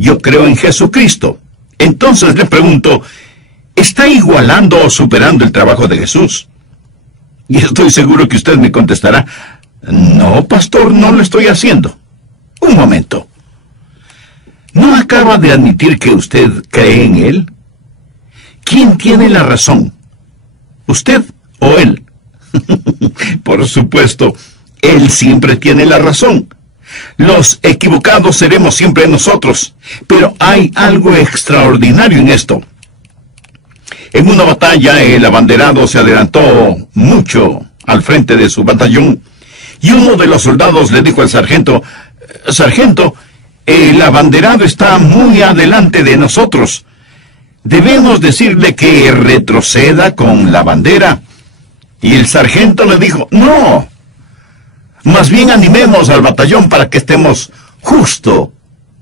yo creo en Jesucristo. Entonces le pregunto, ¿está igualando o superando el trabajo de Jesús? Y estoy seguro que usted me contestará, no, pastor, no lo estoy haciendo. Un momento. ¿No acaba de admitir que usted cree en Él? ¿Quién tiene la razón? ¿Usted o Él? Por supuesto, Él siempre tiene la razón. Los equivocados seremos siempre nosotros, pero hay algo extraordinario en esto. En una batalla, el abanderado se adelantó mucho al frente de su batallón, y uno de los soldados le dijo al sargento, «Sargento, el abanderado está muy adelante de nosotros. Debemos decirle que retroceda con la bandera». Y el sargento le dijo, «No, más bien animemos al batallón para que estemos justo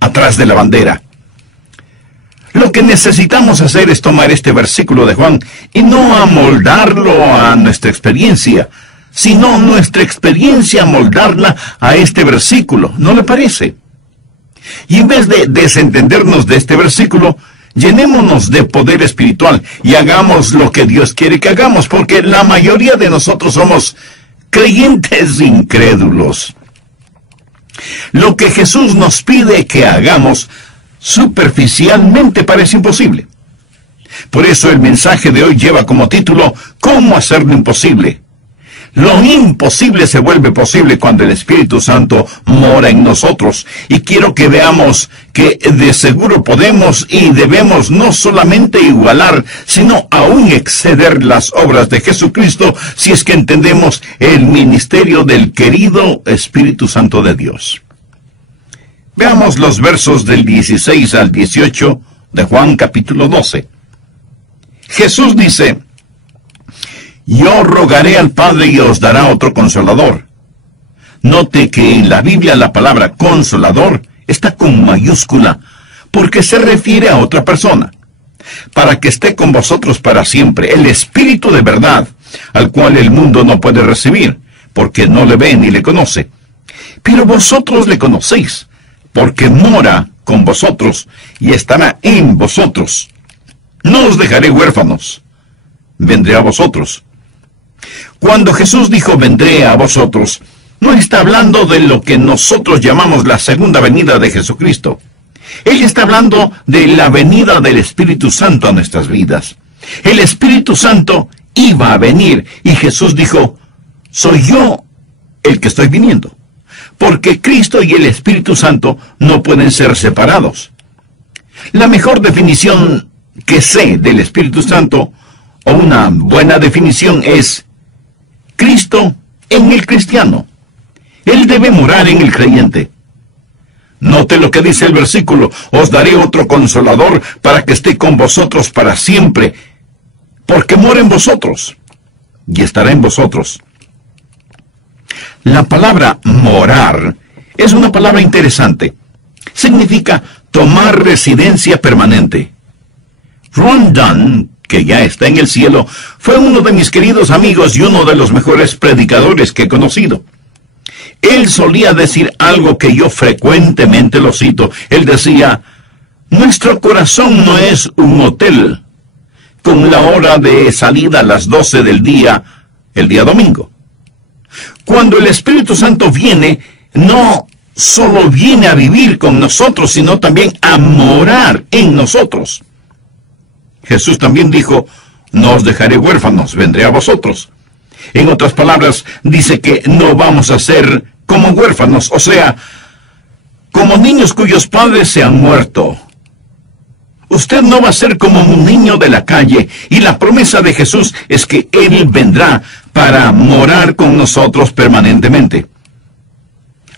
atrás de la bandera». Lo que necesitamos hacer es tomar este versículo de Juan y no amoldarlo a nuestra experiencia, sino nuestra experiencia amoldarla a este versículo. ¿No le parece? Y en vez de desentendernos de este versículo, llenémonos de poder espiritual y hagamos lo que Dios quiere que hagamos, porque la mayoría de nosotros somos creyentes incrédulos. Lo que Jesús nos pide que hagamos superficialmente parece imposible. Por eso el mensaje de hoy lleva como título ¿Cómo hacer lo imposible? Lo imposible se vuelve posible cuando el Espíritu Santo mora en nosotros. Y quiero que veamos que de seguro podemos y debemos no solamente igualar, sino aún exceder las obras de Jesucristo si es que entendemos el ministerio del querido Espíritu Santo de Dios. Veamos los versos del 16 al 18 de Juan capítulo 12. Jesús dice, «Yo rogaré al Padre y os dará otro consolador». Note que en la Biblia la palabra consolador está con mayúscula, porque se refiere a otra persona, para que esté con vosotros para siempre, el Espíritu de verdad, al cual el mundo no puede recibir, porque no le ve ni le conoce. Pero vosotros le conocéis, porque mora con vosotros y estará en vosotros. No os dejaré huérfanos, vendré a vosotros. Cuando Jesús dijo vendré a vosotros, no está hablando de lo que nosotros llamamos la segunda venida de Jesucristo. Él está hablando de la venida del Espíritu Santo a nuestras vidas. El Espíritu Santo iba a venir y Jesús dijo, soy yo el que estoy viniendo. Porque Cristo y el Espíritu Santo no pueden ser separados. La mejor definición que sé del Espíritu Santo, o una buena definición, es Cristo en el cristiano. Él debe morar en el creyente. Note lo que dice el versículo, os daré otro consolador para que esté con vosotros para siempre, porque mora en vosotros y estará en vosotros. La palabra morar es una palabra interesante. Significa tomar residencia permanente. Ron Dunn, que ya está en el cielo, fue uno de mis queridos amigos y uno de los mejores predicadores que he conocido. Él solía decir algo que yo frecuentemente lo cito. Él decía, nuestro corazón no es un hotel con la hora de salida a las 12 del día, el día domingo. Cuando el Espíritu Santo viene, no solo viene a vivir con nosotros, sino también a morar en nosotros. Jesús también dijo, no os dejaré huérfanos, vendré a vosotros. En otras palabras, dice que no vamos a ser como huérfanos, o sea, como niños cuyos padres se han muerto. Usted no va a ser como un niño de la calle, y la promesa de Jesús es que Él vendrá para morar con nosotros permanentemente.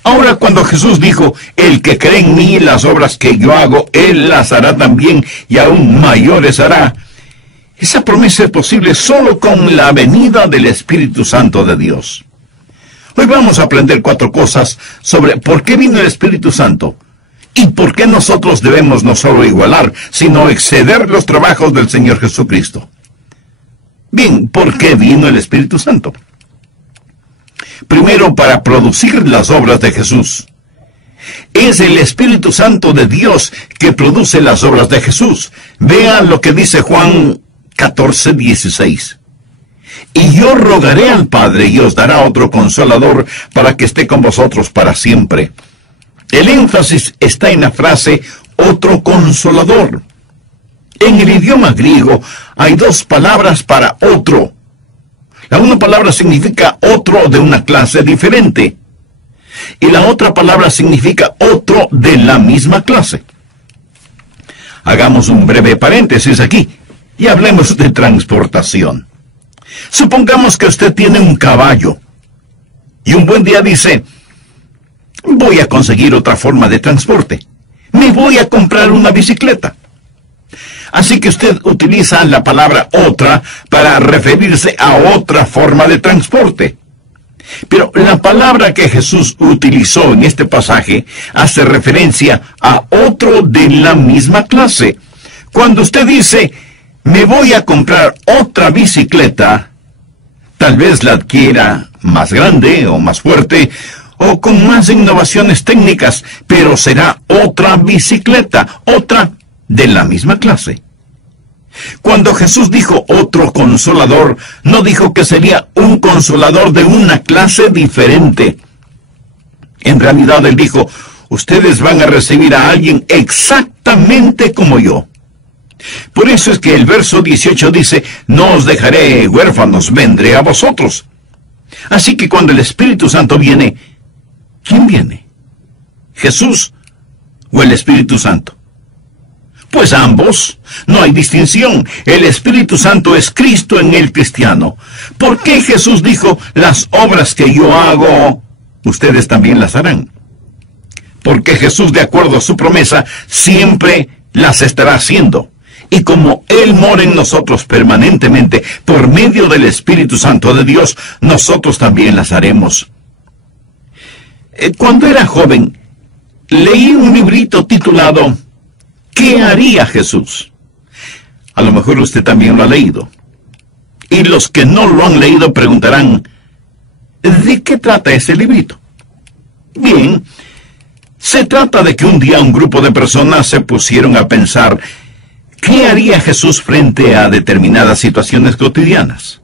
Ahora, cuando Jesús dijo, el que cree en mí, las obras que yo hago, Él las hará también, y aún mayores hará. Esa promesa es posible solo con la venida del Espíritu Santo de Dios. Hoy vamos a aprender 4 cosas sobre por qué vino el Espíritu Santo y por qué nosotros debemos no solo igualar, sino exceder los trabajos del Señor Jesucristo. Bien, ¿por qué vino el Espíritu Santo? Primero, para producir las obras de Jesús. Es el Espíritu Santo de Dios que produce las obras de Jesús. Vean lo que dice Juan 14:16. Y yo rogaré al Padre y os dará otro consolador para que esté con vosotros para siempre. El énfasis está en la frase otro consolador. En el idioma griego hay dos palabras para otro. La una palabra significa otro de una clase diferente. Y la otra palabra significa otro de la misma clase. Hagamos un breve paréntesis aquí y hablemos de transportación. Supongamos que usted tiene un caballo y un buen día dice, voy a conseguir otra forma de transporte. Me voy a comprar una bicicleta. Así que usted utiliza la palabra otra para referirse a otra forma de transporte. Pero la palabra que Jesús utilizó en este pasaje hace referencia a otro de la misma clase. Cuando usted dice, me voy a comprar otra bicicleta, tal vez la adquiera más grande o más fuerte o con más innovaciones técnicas, pero será otra bicicleta, otra de la misma clase. Cuando Jesús dijo otro consolador, no dijo que sería un consolador de una clase diferente. En realidad él dijo, ustedes van a recibir a alguien exactamente como yo. Por eso es que el verso 18 dice, no os dejaré huérfanos, vendré a vosotros. Así que cuando el Espíritu Santo viene, ¿quién viene? ¿Jesús o el Espíritu Santo? Pues ambos, no hay distinción. El Espíritu Santo es Cristo en el cristiano. ¿Por qué Jesús dijo, las obras que yo hago, ustedes también las harán? Porque Jesús, de acuerdo a su promesa, siempre las estará haciendo. Y como Él mora en nosotros permanentemente, por medio del Espíritu Santo de Dios, nosotros también las haremos. Cuando era joven, leí un librito titulado ¿Qué haría Jesús? A lo mejor usted también lo ha leído. Y los que no lo han leído preguntarán, ¿de qué trata ese librito? Bien, se trata de que un día un grupo de personas se pusieron a pensar, ¿qué haría Jesús frente a determinadas situaciones cotidianas?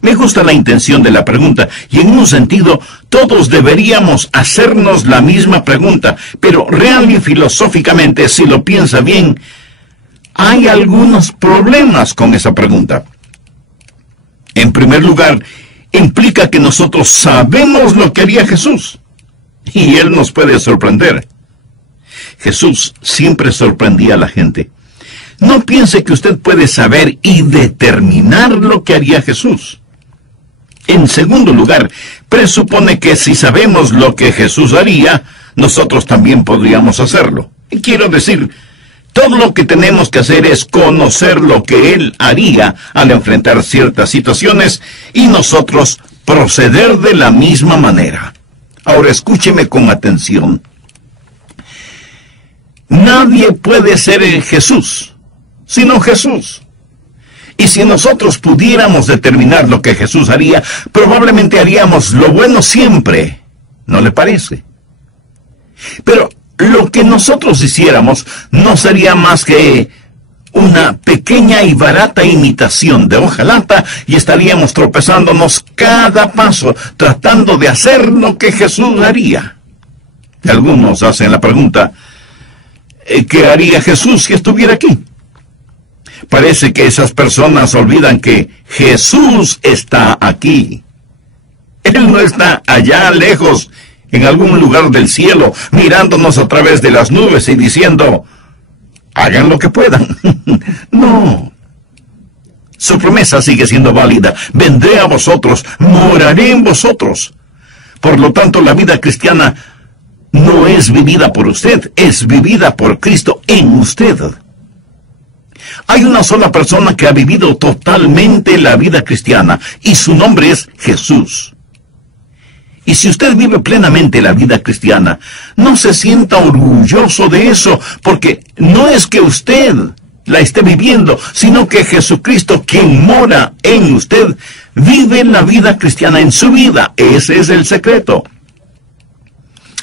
Me gusta la intención de la pregunta, y en un sentido, todos deberíamos hacernos la misma pregunta, pero real y filosóficamente, si lo piensa bien, hay algunos problemas con esa pregunta. En primer lugar, implica que nosotros sabemos lo que haría Jesús, y Él nos puede sorprender. Jesús siempre sorprendía a la gente. No piense que usted puede saber y determinar lo que haría Jesús. En segundo lugar, presupone que si sabemos lo que Jesús haría, nosotros también podríamos hacerlo. Y quiero decir, todo lo que tenemos que hacer es conocer lo que Él haría al enfrentar ciertas situaciones y nosotros proceder de la misma manera. Ahora escúcheme con atención. Nadie puede ser Jesús, sino Jesús. Y si nosotros pudiéramos determinar lo que Jesús haría, probablemente haríamos lo bueno siempre. ¿No le parece? Pero lo que nosotros hiciéramos no sería más que una pequeña y barata imitación de hojalata y estaríamos tropezándonos cada paso tratando de hacer lo que Jesús haría. Algunos hacen la pregunta, ¿qué haría Jesús si estuviera aquí? Parece que esas personas olvidan que Jesús está aquí. Él no está allá lejos, en algún lugar del cielo, mirándonos a través de las nubes y diciendo, hagan lo que puedan. No. Su promesa sigue siendo válida. Vendré a vosotros, moraré en vosotros. Por lo tanto, la vida cristiana no es vivida por usted, es vivida por Cristo en usted. Hay una sola persona que ha vivido totalmente la vida cristiana, y su nombre es Jesús. Y si usted vive plenamente la vida cristiana, no se sienta orgulloso de eso, porque no es que usted la esté viviendo, sino que Jesucristo, quien mora en usted, vive la vida cristiana en su vida. Ese es el secreto.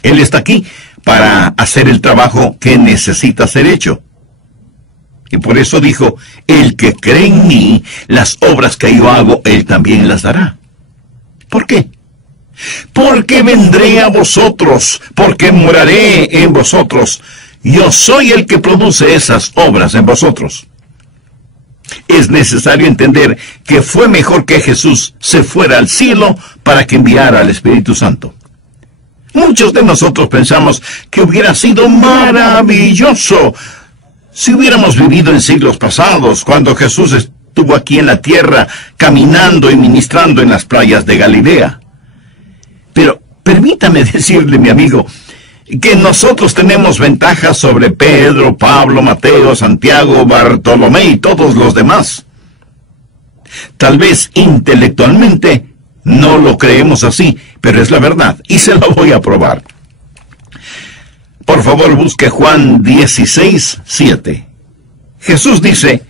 Él está aquí para hacer el trabajo que necesita ser hecho. Y por eso dijo, el que cree en mí, las obras que yo hago, él también las hará. ¿Por qué? Porque vendré a vosotros, porque moraré en vosotros. Yo soy el que produce esas obras en vosotros. Es necesario entender que fue mejor que Jesús se fuera al cielo para que enviara al Espíritu Santo. Muchos de nosotros pensamos que hubiera sido maravilloso si hubiéramos vivido en siglos pasados, cuando Jesús estuvo aquí en la tierra, caminando y ministrando en las playas de Galilea. Pero permítame decirle, mi amigo, que nosotros tenemos ventajas sobre Pedro, Pablo, Mateo, Santiago, Bartolomé y todos los demás. Tal vez intelectualmente no lo creemos así, pero es la verdad, y se lo voy a probar. Por favor, busque Juan 16:7. Jesús dice,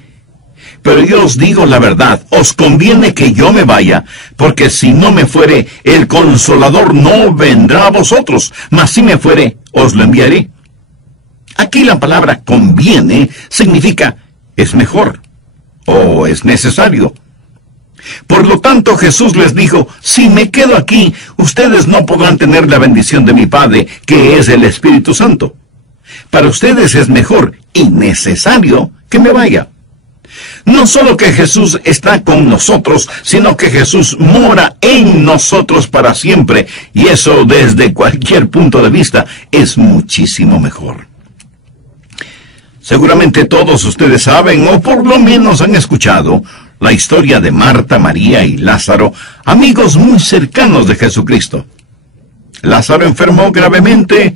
pero yo os digo la verdad, os conviene que yo me vaya, porque si no me fuere, el Consolador no vendrá a vosotros, mas si me fuere, os lo enviaré. Aquí la palabra conviene significa es mejor, o es necesario. Por lo tanto, Jesús les dijo, si me quedo aquí, ustedes no podrán tener la bendición de mi Padre, que es el Espíritu Santo. Para ustedes es mejor y necesario que me vaya. No solo que Jesús está con nosotros, sino que Jesús mora en nosotros para siempre, y eso desde cualquier punto de vista es muchísimo mejor. Seguramente todos ustedes saben, o por lo menos han escuchado, la historia de Marta, María y Lázaro, amigos muy cercanos de Jesucristo. Lázaro enfermó gravemente.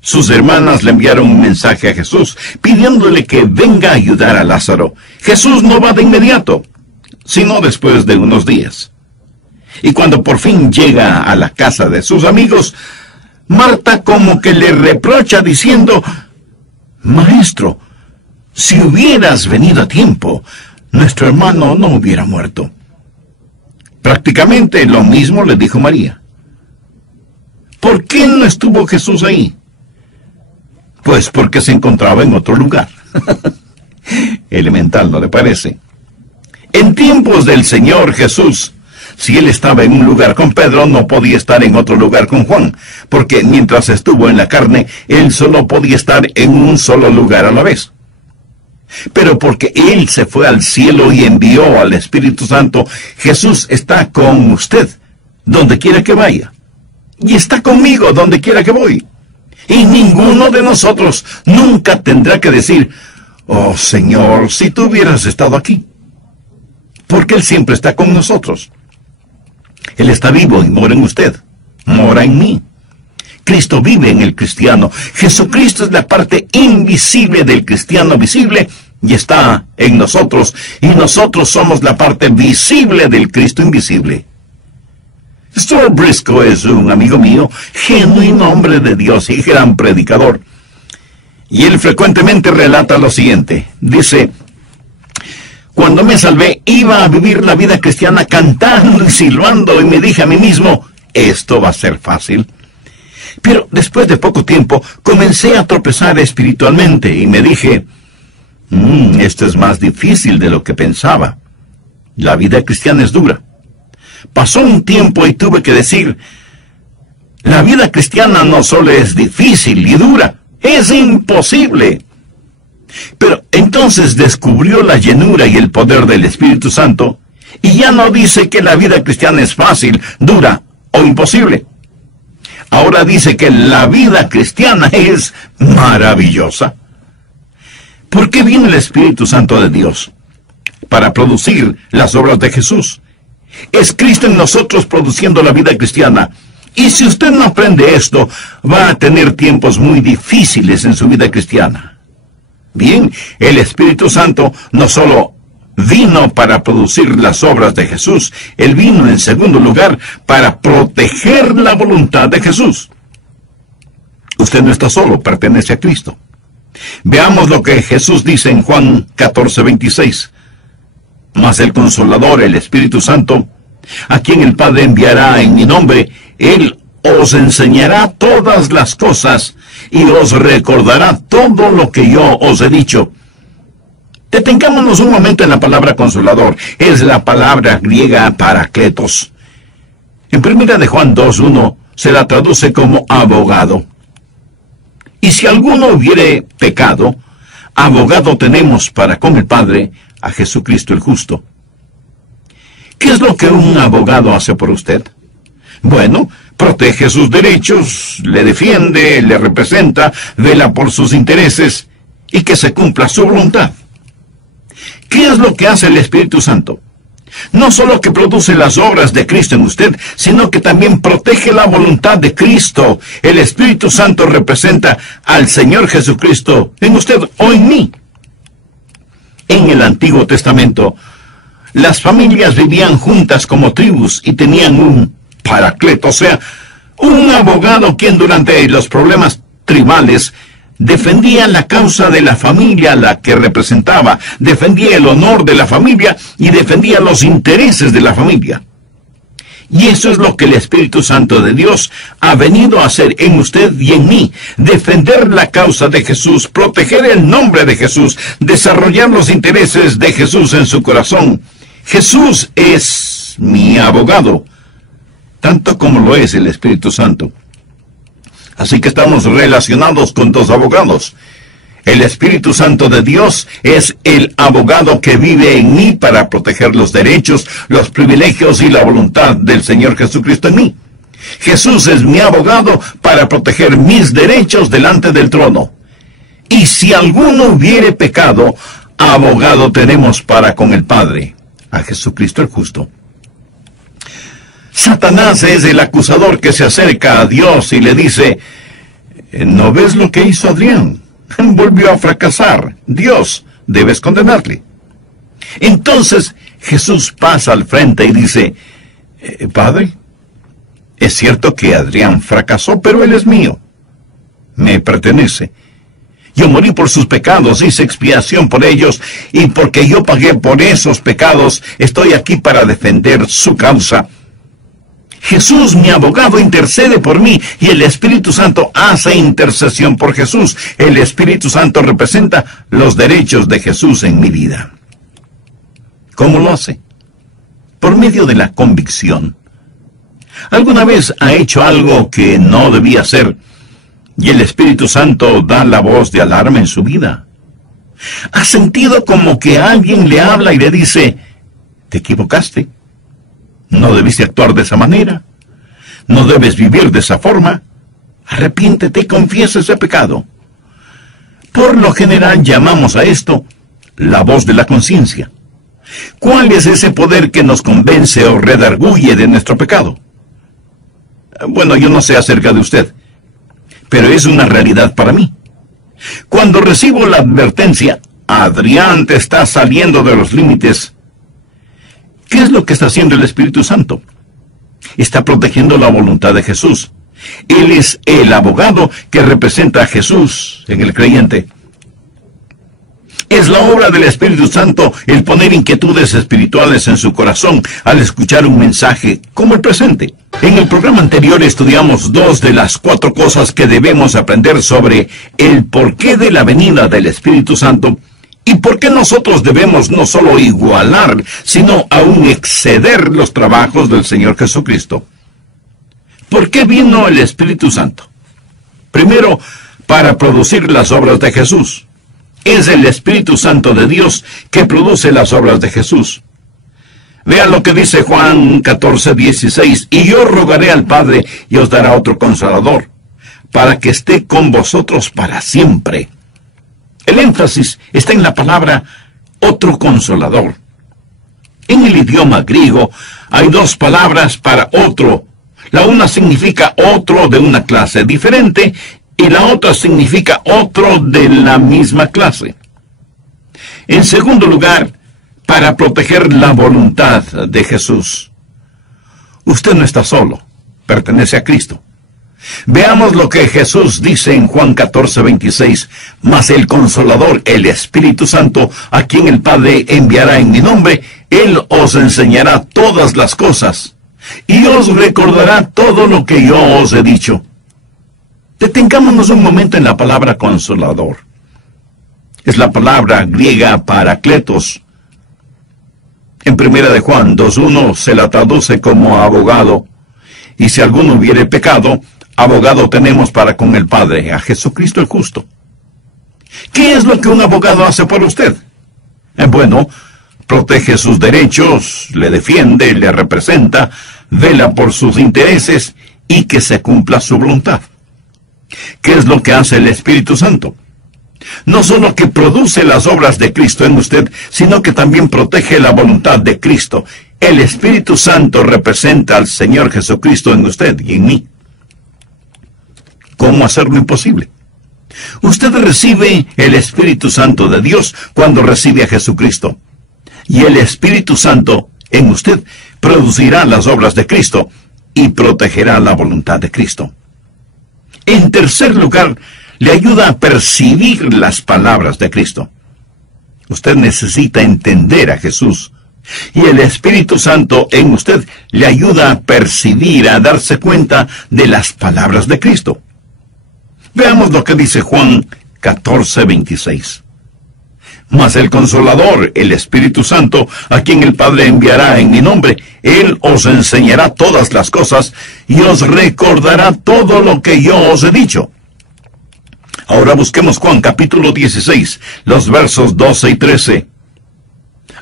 Sus hermanas le enviaron un mensaje a Jesús, pidiéndole que venga a ayudar a Lázaro. Jesús no va de inmediato, sino después de unos días. Y cuando por fin llega a la casa de sus amigos, Marta como que le reprocha diciendo, Maestro, si hubieras venido a tiempo, nuestro hermano no hubiera muerto. Prácticamente lo mismo le dijo María. ¿Por qué no estuvo Jesús ahí? Pues porque se encontraba en otro lugar. Elemental, ¿no le parece? En tiempos del Señor Jesús, si él estaba en un lugar con Pedro, no podía estar en otro lugar con Juan, porque mientras estuvo en la carne, él solo podía estar en un solo lugar a la vez. Pero porque él se fue al cielo y envió al Espíritu Santo, Jesús está con usted, donde quiera que vaya. Y está conmigo, donde quiera que voy. Y ninguno de nosotros nunca tendrá que decir, oh Señor, si tú hubieras estado aquí. Porque Él siempre está con nosotros. Él está vivo y mora en usted, mora en mí. Cristo vive en el cristiano. Jesucristo es la parte invisible del cristiano visible y está en nosotros. Y nosotros somos la parte visible del Cristo invisible. Stuart Briscoe es un amigo mío, genuino hombre de Dios y gran predicador. Y él frecuentemente relata lo siguiente. Dice, cuando me salvé, iba a vivir la vida cristiana cantando y silbando y me dije a mí mismo, esto va a ser fácil. Pero después de poco tiempo comencé a tropezar espiritualmente y me dije, esto es más difícil de lo que pensaba. La vida cristiana es dura. Pasó un tiempo y tuve que decir, la vida cristiana no solo es difícil y dura, es imposible. Pero entonces descubrió la llenura y el poder del Espíritu Santo y ya no dice que la vida cristiana es fácil, dura o imposible. Ahora dice que la vida cristiana es maravillosa. ¿Por qué viene el Espíritu Santo de Dios? Para producir las obras de Jesús. Es Cristo en nosotros produciendo la vida cristiana. Y si usted no aprende esto, va a tener tiempos muy difíciles en su vida cristiana. Bien, el Espíritu Santo no solo vino para producir las obras de Jesús, Él vino en segundo lugar para proteger la voluntad de Jesús. Usted no está solo, pertenece a Cristo. Veamos lo que Jesús dice en Juan 14:26. Mas el Consolador, el Espíritu Santo, a quien el Padre enviará en mi nombre, Él os enseñará todas las cosas y os recordará todo lo que yo os he dicho. Detengámonos un momento en la palabra consolador. Es la palabra griega parakletos. En 1 de Juan 2:1 se la traduce como abogado. Y si alguno hubiere pecado, abogado tenemos para con el Padre, a Jesucristo el justo. ¿Qué es lo que un abogado hace por usted? Bueno, protege sus derechos, le defiende, le representa, vela por sus intereses y que se cumpla su voluntad. ¿Qué es lo que hace el Espíritu Santo? No solo que produce las obras de Cristo en usted, sino que también protege la voluntad de Cristo. El Espíritu Santo representa al Señor Jesucristo en usted o en mí. En el Antiguo Testamento, las familias vivían juntas como tribus y tenían un paracleto, o sea, un abogado quien durante los problemas tribales defendía la causa de la familia a la que representaba, defendía el honor de la familia y defendía los intereses de la familia. Y eso es lo que el Espíritu Santo de Dios ha venido a hacer en usted y en mí: defender la causa de Jesús, proteger el nombre de Jesús, desarrollar los intereses de Jesús en su corazón. Jesús es mi abogado, tanto como lo es el Espíritu Santo. Así que estamos relacionados con dos abogados. El Espíritu Santo de Dios es el abogado que vive en mí para proteger los derechos, los privilegios y la voluntad del Señor Jesucristo en mí. Jesús es mi abogado para proteger mis derechos delante del trono. Y si alguno hubiere pecado, abogado tenemos para con el Padre, a Jesucristo el justo. Satanás es el acusador que se acerca a Dios y le dice: ¿no ves lo que hizo Adrián? Volvió a fracasar. Dios, debes condenarle. Entonces Jesús pasa al frente y dice: Padre, es cierto que Adrián fracasó, pero él es mío. Me pertenece. Yo morí por sus pecados, hice expiación por ellos, y porque yo pagué por esos pecados, estoy aquí para defender su causa. Jesús, mi abogado, intercede por mí, y el Espíritu Santo hace intercesión por Jesús. El Espíritu Santo representa los derechos de Jesús en mi vida. ¿Cómo lo hace? Por medio de la convicción. ¿Alguna vez ha hecho algo que no debía hacer, y el Espíritu Santo da la voz de alarma en su vida? ¿Ha sentido como que alguien le habla y le dice: te equivocaste? No debiste actuar de esa manera. No debes vivir de esa forma. Arrepiéntete y confiesa ese pecado. Por lo general llamamos a esto la voz de la conciencia. ¿Cuál es ese poder que nos convence o redarguye de nuestro pecado? Bueno, yo no sé acerca de usted, pero es una realidad para mí. Cuando recibo la advertencia: Adrián, te está saliendo de los límites, ¿qué es lo que está haciendo el Espíritu Santo? Está protegiendo la voluntad de Jesús. Él es el abogado que representa a Jesús en el creyente. Es la obra del Espíritu Santo el poner inquietudes espirituales en su corazón al escuchar un mensaje como el presente. En el programa anterior estudiamos 2 de las 4 cosas que debemos aprender sobre el porqué de la venida del Espíritu Santo y por qué nosotros debemos no solo igualar, sino aún exceder los trabajos del Señor Jesucristo. ¿Por qué vino el Espíritu Santo? Primero, para producir las obras de Jesús. Es el Espíritu Santo de Dios que produce las obras de Jesús. Vean lo que dice Juan 14:16. Y yo rogaré al Padre y os dará otro Consolador, para que esté con vosotros para siempre. El énfasis está en la palabra otro Consolador. En el idioma griego hay 2 palabras para otro. La una significa otro de una clase diferente y la otra significa otro de la misma clase. En segundo lugar, para proteger la voluntad de Jesús. Usted no está solo, pertenece a Cristo. Veamos lo que Jesús dice en Juan 14:26. Mas el Consolador, el Espíritu Santo, a quien el Padre enviará en mi nombre, Él os enseñará todas las cosas. y os recordará todo lo que yo os he dicho. Detengámonos un momento en la palabra consolador. Es la palabra griega parakletos. En 1 de Juan 2:1 se la traduce como abogado. Y si alguno hubiere pecado, abogado tenemos para con el Padre, a Jesucristo el justo. ¿Qué es lo que un abogado hace por usted? Bueno, protege sus derechos, le defiende, le representa, vela por sus intereses y que se cumpla su voluntad. ¿Qué es lo que hace el Espíritu Santo? No solo que produce las obras de Cristo en usted, sino que también protege la voluntad de Cristo. El Espíritu Santo representa al Señor Jesucristo en usted y en mí. ¿Cómo hacer lo imposible? Usted recibe el Espíritu Santo de Dios cuando recibe a Jesucristo. Y el Espíritu Santo en usted producirá las obras de Cristo y protegerá la voluntad de Cristo. En tercer lugar, le ayuda a percibir las palabras de Cristo. Usted necesita entender a Jesús. Y el Espíritu Santo en usted le ayuda a percibir, a darse cuenta de las palabras de Cristo. Veamos lo que dice Juan 14:26. Mas el Consolador, el Espíritu Santo, a quien el Padre enviará en mi nombre, Él os enseñará todas las cosas y os recordará todo lo que yo os he dicho. Ahora busquemos Juan capítulo 16, los versos 12 y 13.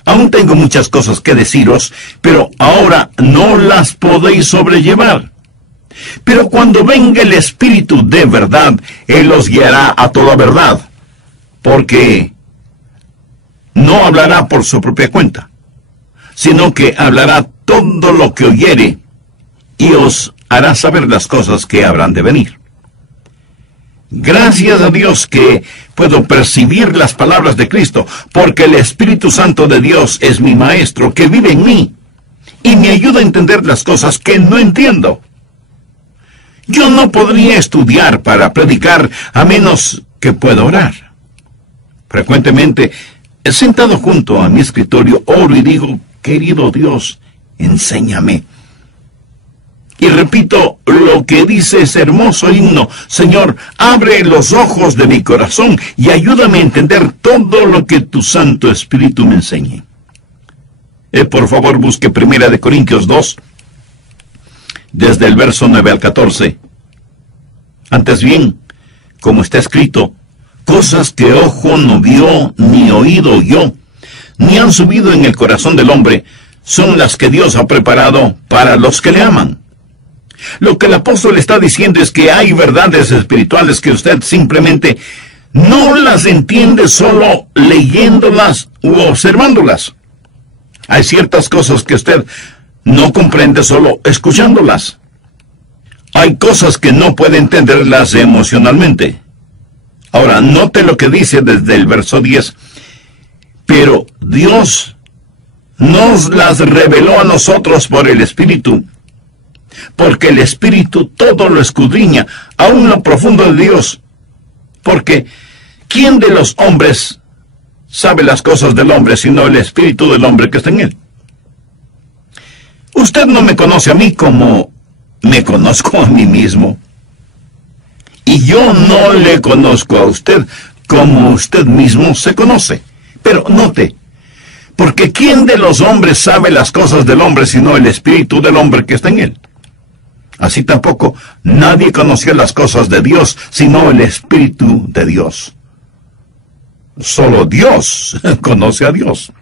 Aún tengo muchas cosas que deciros, pero ahora no las podéis sobrellevar. Pero cuando venga el Espíritu de verdad, Él os guiará a toda verdad, porque no hablará por su propia cuenta, sino que hablará todo lo que oyere, y os hará saber las cosas que habrán de venir. Gracias a Dios que puedo percibir las palabras de Cristo, porque el Espíritu Santo de Dios es mi Maestro, que vive en mí, y me ayuda a entender las cosas que no entiendo. Yo no podría estudiar para predicar a menos que pueda orar. Frecuentemente, sentado junto a mi escritorio, oro y digo, querido Dios, enséñame. Y repito lo que dice ese hermoso himno: Señor, abre los ojos de mi corazón y ayúdame a entender todo lo que tu Santo Espíritu me enseñe. Por favor, busque 1 Corintios 2, desde el verso 9 al 14. Antes bien, como está escrito, cosas que ojo no vio, ni oído oyó, ni han subido en el corazón del hombre, son las que Dios ha preparado para los que le aman. Lo que el apóstol está diciendo es que hay verdades espirituales que usted simplemente no las entiende solo leyéndolas u observándolas. Hay ciertas cosas que usted no comprende solo escuchándolas. Hay cosas que no puede entenderlas emocionalmente. Ahora, note lo que dice desde el verso 10. Pero Dios nos las reveló a nosotros por el Espíritu, porque el Espíritu todo lo escudriña, aún lo profundo de Dios. Porque ¿quién de los hombres sabe las cosas del hombre sino el Espíritu del hombre que está en él? Usted no me conoce a mí como me conozco a mí mismo. Y yo no le conozco a usted como usted mismo se conoce. Pero note, porque ¿quién de los hombres sabe las cosas del hombre sino el Espíritu del hombre que está en él? Así tampoco nadie conoció las cosas de Dios sino el Espíritu de Dios. Solo Dios conoce a Dios.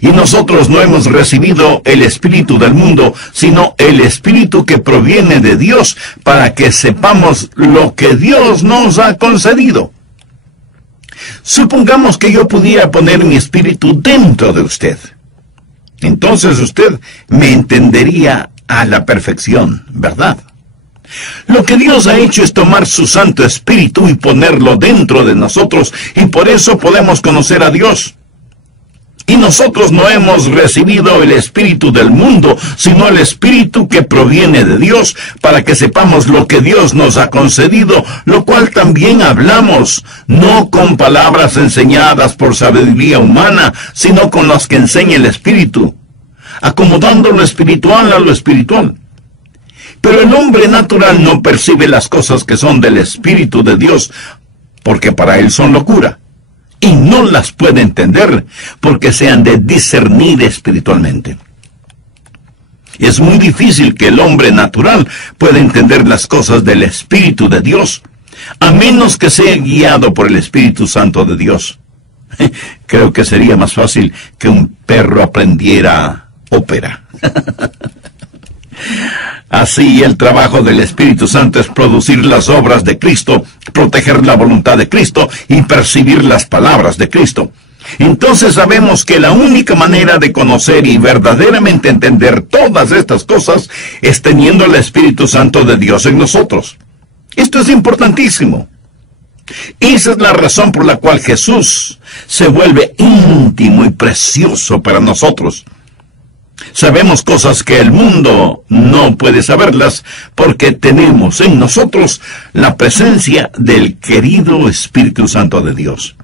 Y nosotros no hemos recibido el Espíritu del mundo, sino el Espíritu que proviene de Dios, para que sepamos lo que Dios nos ha concedido. Supongamos que yo pudiera poner mi espíritu dentro de usted. Entonces usted me entendería a la perfección, ¿verdad? Lo que Dios ha hecho es tomar su Santo Espíritu y ponerlo dentro de nosotros, y por eso podemos conocer a Dios. Y nosotros no hemos recibido el Espíritu del mundo, sino el Espíritu que proviene de Dios, para que sepamos lo que Dios nos ha concedido, lo cual también hablamos, no con palabras enseñadas por sabiduría humana, sino con las que enseña el Espíritu, acomodando lo espiritual a lo espiritual. Pero el hombre natural no percibe las cosas que son del Espíritu de Dios, porque para él son locura, y no las puede entender, porque se han de discernir espiritualmente. Es muy difícil que el hombre natural pueda entender las cosas del Espíritu de Dios, a menos que sea guiado por el Espíritu Santo de Dios. Creo que sería más fácil que un perro aprendiera ópera. Así, el trabajo del Espíritu Santo es producir las obras de Cristo, proteger la voluntad de Cristo y percibir las palabras de Cristo. Entonces sabemos que la única manera de conocer y verdaderamente entender todas estas cosas es teniendo el Espíritu Santo de Dios en nosotros. Esto es importantísimo. Esa es la razón por la cual Jesús se vuelve íntimo y precioso para nosotros. Sabemos cosas que el mundo no puede saberlas porque tenemos en nosotros la presencia del querido Espíritu Santo de Dios.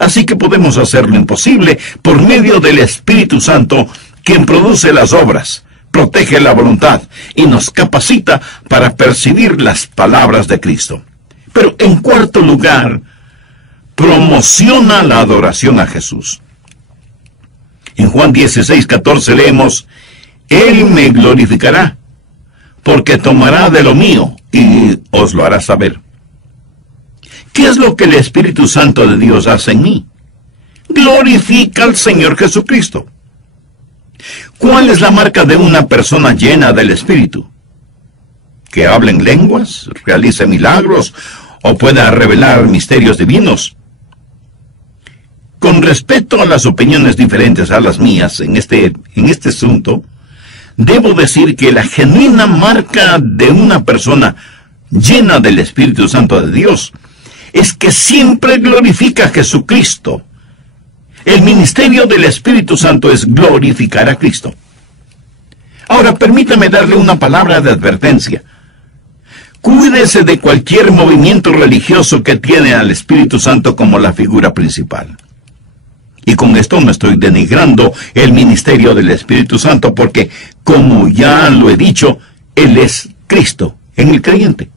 Así que podemos hacer lo imposible por medio del Espíritu Santo, quien produce las obras, protege la voluntad y nos capacita para percibir las palabras de Cristo. Pero en cuarto lugar, promociona la adoración a Jesús. En Juan 16:14 leemos, Él me glorificará, porque tomará de lo mío y os lo hará saber. ¿Qué es lo que el Espíritu Santo de Dios hace en mí? Glorifica al Señor Jesucristo. ¿Cuál es la marca de una persona llena del Espíritu? Que hable en lenguas, realice milagros o pueda revelar misterios divinos. Con respecto a las opiniones diferentes a las mías en este asunto, debo decir que la genuina marca de una persona llena del Espíritu Santo de Dios es que siempre glorifica a Jesucristo. El ministerio del Espíritu Santo es glorificar a Cristo. Ahora, permítame darle una palabra de advertencia. Cuídese de cualquier movimiento religioso que tiene al Espíritu Santo como la figura principal. Y con esto no estoy denigrando el ministerio del Espíritu Santo, porque, como ya lo he dicho, Él es Cristo en el creyente.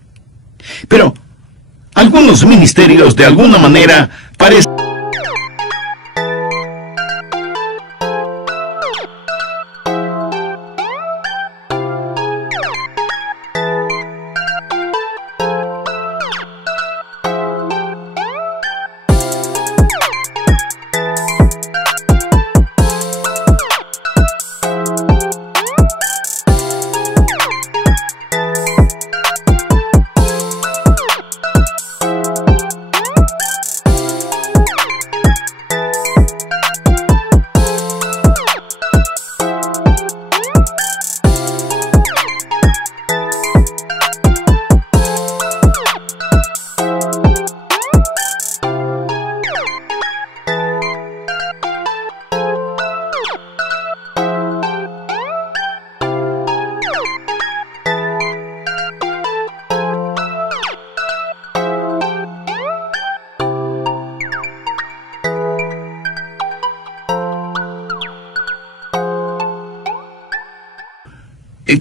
Pero algunos ministerios de alguna manera parecen...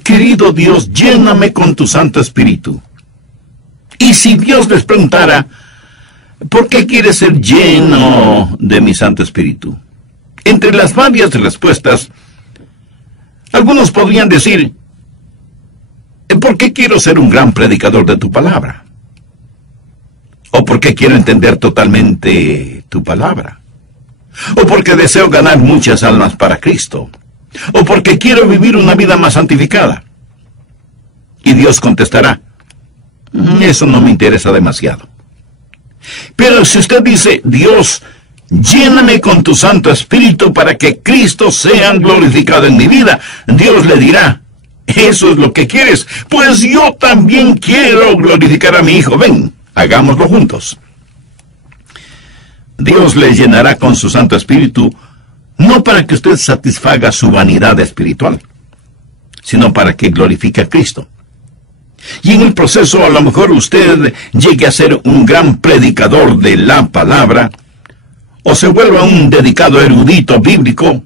Querido Dios, lléname con tu Santo Espíritu. Y si Dios les preguntara, ¿por qué quieres ser lleno de mi Santo Espíritu? Entre las varias respuestas, algunos podrían decir, ¿por qué quiero ser un gran predicador de tu palabra? ¿O por qué quiero entender totalmente tu palabra? ¿O porque deseo ganar muchas almas para Cristo? ¿O porque quiero vivir una vida más santificada? Y Dios contestará, eso no me interesa demasiado. Pero si usted dice, Dios, lléname con tu Santo Espíritu para que Cristo sea glorificado en mi vida, Dios le dirá, ¿eso es lo que quieres? Pues yo también quiero glorificar a mi Hijo. Ven, hagámoslo juntos. Dios le llenará con su Santo Espíritu, no para que usted satisfaga su vanidad espiritual, sino para que glorifique a Cristo. Y en el proceso a lo mejor usted llegue a ser un gran predicador de la palabra, o se vuelva un dedicado erudito bíblico,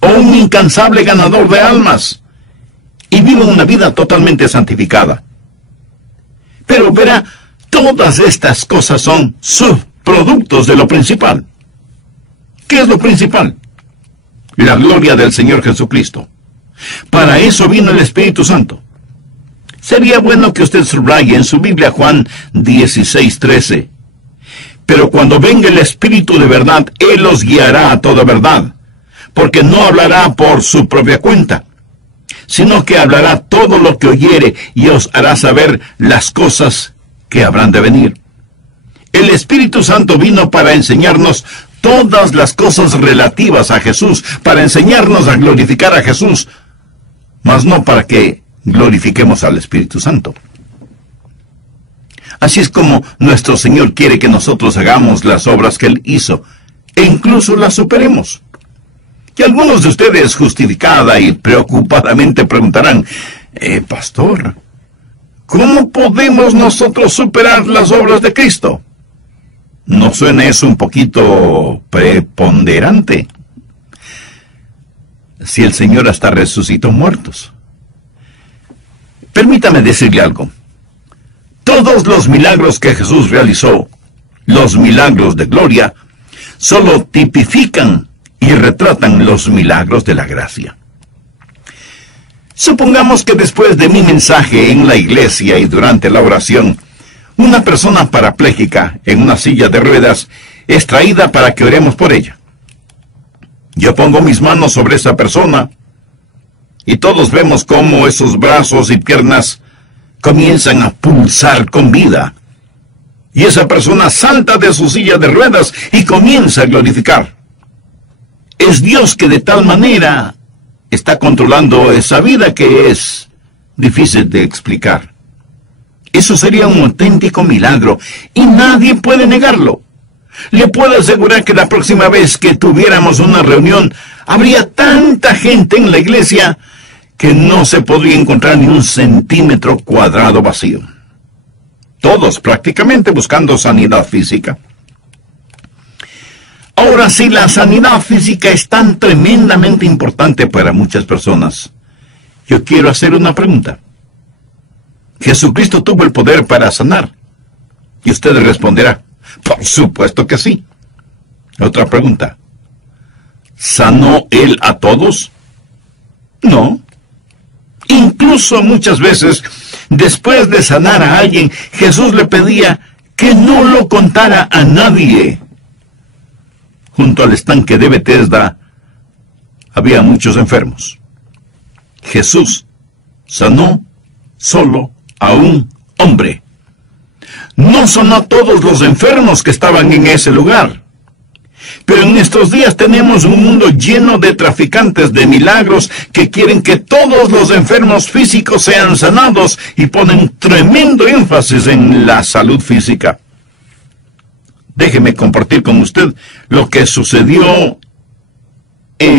o un incansable ganador de almas, y viva una vida totalmente santificada. Pero verá, todas estas cosas son subproductos de lo principal. ¿Qué es lo principal? La gloria del Señor Jesucristo. Para eso vino el Espíritu Santo. Sería bueno que usted subraye en su Biblia Juan 16:13. Pero cuando venga el Espíritu de verdad, Él os guiará a toda verdad, porque no hablará por su propia cuenta, sino que hablará todo lo que oyere y os hará saber las cosas que habrán de venir. El Espíritu Santo vino para enseñarnos todas las cosas relativas a Jesús, para enseñarnos a glorificar a Jesús, mas no para que glorifiquemos al Espíritu Santo. Así es como nuestro Señor quiere que nosotros hagamos las obras que Él hizo, e incluso las superemos. Y algunos de ustedes justificada y preocupadamente preguntarán, pastor, ¿cómo podemos nosotros superar las obras de Cristo? ¿No suena eso un poquito preponderante? Si el Señor hasta resucitó muertos. Permítame decirle algo. Todos los milagros que Jesús realizó, los milagros de gloria, solo tipifican y retratan los milagros de la gracia. Supongamos que después de mi mensaje en la iglesia y durante la oración, una persona parapléjica en una silla de ruedas es traída para que oremos por ella. Yo pongo mis manos sobre esa persona y todos vemos cómo esos brazos y piernas comienzan a pulsar con vida. Y esa persona salta de su silla de ruedas y comienza a glorificar. Es Dios que de tal manera está controlando esa vida que es difícil de explicar. Eso sería un auténtico milagro y nadie puede negarlo. Le puedo asegurar que la próxima vez que tuviéramos una reunión, habría tanta gente en la iglesia que no se podría encontrar ni un centímetro cuadrado vacío. Todos prácticamente buscando sanidad física. Ahora, si la sanidad física es tan tremendamente importante para muchas personas, yo quiero hacer una pregunta. ¿Jesucristo tuvo el poder para sanar? Y usted responderá, por supuesto que sí. Otra pregunta. ¿Sanó Él a todos? No. Incluso muchas veces, después de sanar a alguien, Jesús le pedía que no lo contara a nadie. Junto al estanque de Betesda había muchos enfermos. Jesús sanó solo a un hombre. No sanó a todos los enfermos que estaban en ese lugar. Pero en estos días tenemos un mundo lleno de traficantes de milagros que quieren que todos los enfermos físicos sean sanados y ponen tremendo énfasis en la salud física. Déjeme compartir con usted lo que sucedió en...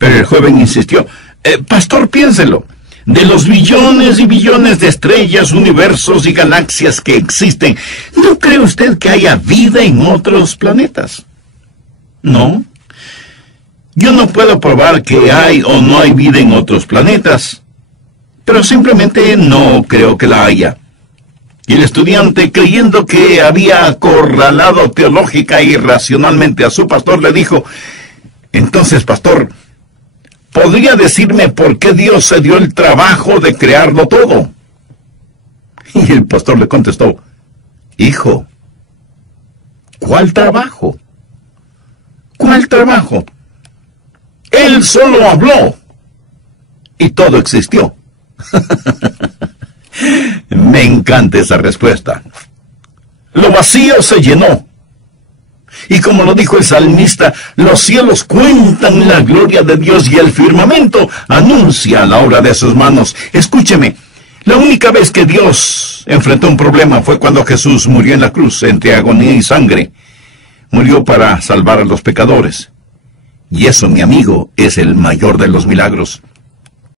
El joven insistió, pastor, piénselo. De los billones y billones de estrellas, universos y galaxias que existen, ¿no cree usted que haya vida en otros planetas? No. Yo no puedo probar que hay o no hay vida en otros planetas, pero simplemente no creo que la haya. Y el estudiante, creyendo que había acorralado teológica y racionalmente a su pastor, le dijo: entonces, pastor, ¿podría decirme por qué Dios se dio el trabajo de crearlo todo? Y el pastor le contestó: hijo, ¿cuál trabajo? ¿Cuál trabajo? Él solo habló y todo existió. Me encanta esa respuesta. Lo vacío se llenó. Y como lo dijo el salmista, los cielos cuentan la gloria de Dios y el firmamento anuncia la obra de sus manos. Escúcheme, la única vez que Dios enfrentó un problema fue cuando Jesús murió en la cruz entre agonía y sangre. Murió para salvar a los pecadores. Y eso, mi amigo, es el mayor de los milagros.